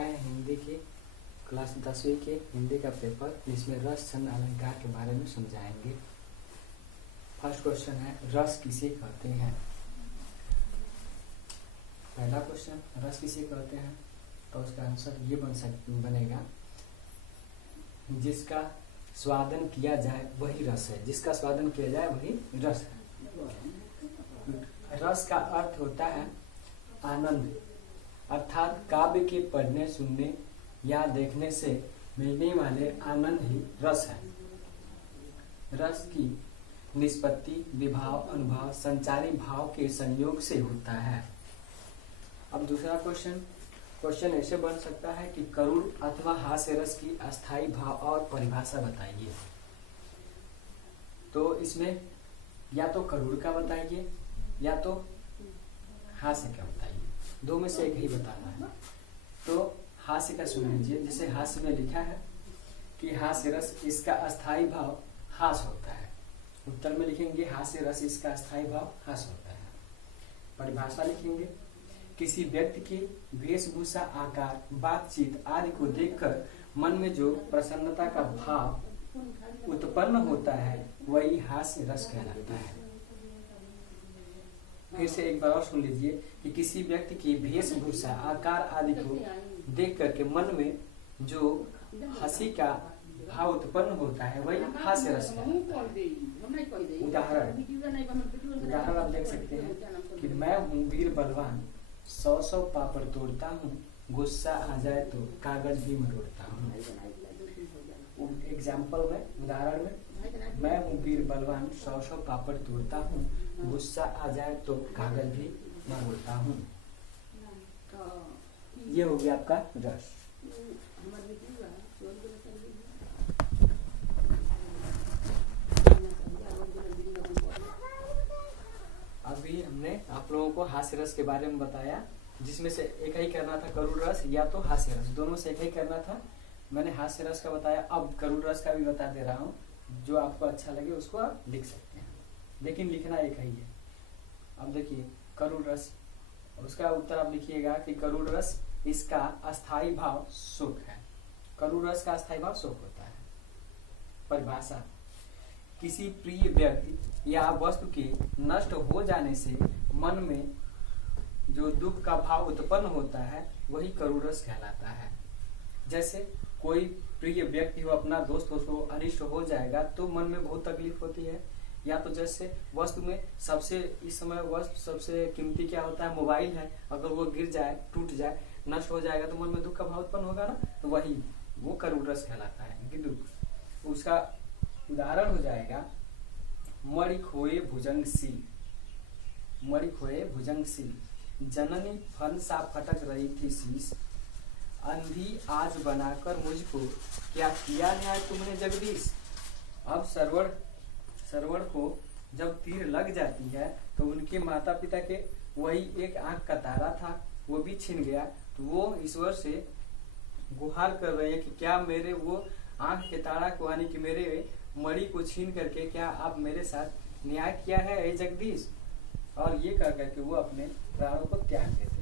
हिंदी की क्लास 10वीं के हिंदी का पेपर जिसमें रस छंद अलंकार के बारे में समझाएंगे। फर्स्ट क्वेश्चन है, रस किसे कहते हैं। पहला क्वेश्चन, रस किसे कहते हैं, तो उसका आंसर ये बनेगा, जिसका स्वादन किया जाए वही रस है। जिसका स्वादन किया जाए वही रस है। रस का अर्थ होता है आनंद, अर्थात काव्य के पढ़ने, सुनने या देखने से मिलने वाले आनंद ही रस है। रस की निष्पत्ति विभाव, अनुभव, संचारी भाव के संयोग से होता है। अब दूसरा क्वेश्चन ऐसे बन सकता है कि करुण अथवा हास्य रस की अस्थायी भाव और परिभाषा बताइए। तो इसमें या तो करुण का बताइए या तो हास्य का बताइए, दो में से एक ही बताना है। तो हास्य का सुन लीजिए। जैसे हास्य में लिखा है कि हास्य रस इसका अस्थायी भाव हास होता है। उत्तर में लिखेंगे हास्य रस इसका अस्थायी भाव हास होता है। परिभाषा लिखेंगे, किसी व्यक्ति की वेशभूषा, आकार, बातचीत आदि को देखकर मन में जो प्रसन्नता का भाव उत्पन्न होता है वही हास्य रस कहलाता है। फिर से एक बार और सुन लीजिए कि किसी व्यक्ति की वेशभूषा, आकार आदि को देख करके मन में जो हंसी का भाव उत्पन्न होता है वही हास्य रस कहलाता है। उदाहरण आप देख सकते हैं कि मैं हूँ वीर बलवान, 100 पापड़ तोड़ता हूँ, गुस्सा आ जाए तो कागज भी मरोड़ता हूँ। एग्जाम्पल में, उदाहरण में, मैं हूँ वीर बलवान, 100 पापड़ तोड़ता हूँ, गुस्सा आ जाए तो कागज भी मरोड़ता हूँ। ये हो गया आपका रस। अभी हमने आप लोगों को हास्य रस के बारे में बताया, जिसमें से एक ही करना था करुण रस या तो हास्य रस, दोनों से एक ही करना था। मैंने हास्य रस का बताया, अब करुण रस का भी बता दे रहा हूँ। जो आपको अच्छा लगे उसको आप लिख सकते हैं, लेकिन लिखना एक ही है। अब देखिए करुण रस, उसका उत्तर आप लिखिएगा कि करुण रस इसका अस्थायी भाव सुख है। करुण रस का अस्थायी भाव सुख होता है। परिभाषा, किसी प्रिय व्यक्ति या वस्तु के नष्ट हो जाने से मन में जो दुख का भाव उत्पन्न होता है वही करुण रस कहलाता है। जैसे कोई प्रिय व्यक्ति हो, अपना दोस्त उसको अनिष्ट हो जाएगा तो मन में बहुत तकलीफ होती है। या तो जैसे वस्तु में सबसे इस समय वस्तु सबसे कीमती क्या होता है, मोबाइल है। अगर वो गिर जाए, टूट जाए, नष्ट हो जाएगा तो मन में दुख का भाव उत्पन्न होगा ना, तो वही वो करुण रस कहलाता है कि दुख। उसका उदाहरण हो जाएगा, मणि खोए भुजंगशील, मणि खोए भुजंगशील, जननी फन सा फटक रही थी शीश, अंधी आज बनाकर मुझको क्या किया न्याय तुमने जगदीश। अब सरवण को जब तीर लग जाती है तो उनके माता पिता के वही एक आंख का तारा था वो भी छिन गया, तो वो ईश्वर से गुहार कर रहे हैं कि क्या मेरे वो आंख के तारा को, यानी कि मेरे मणि को छीन करके क्या आप मेरे साथ न्याय किया है ए जगदीश। और ये कर करके वो अपने प्राणों को त्याग देते।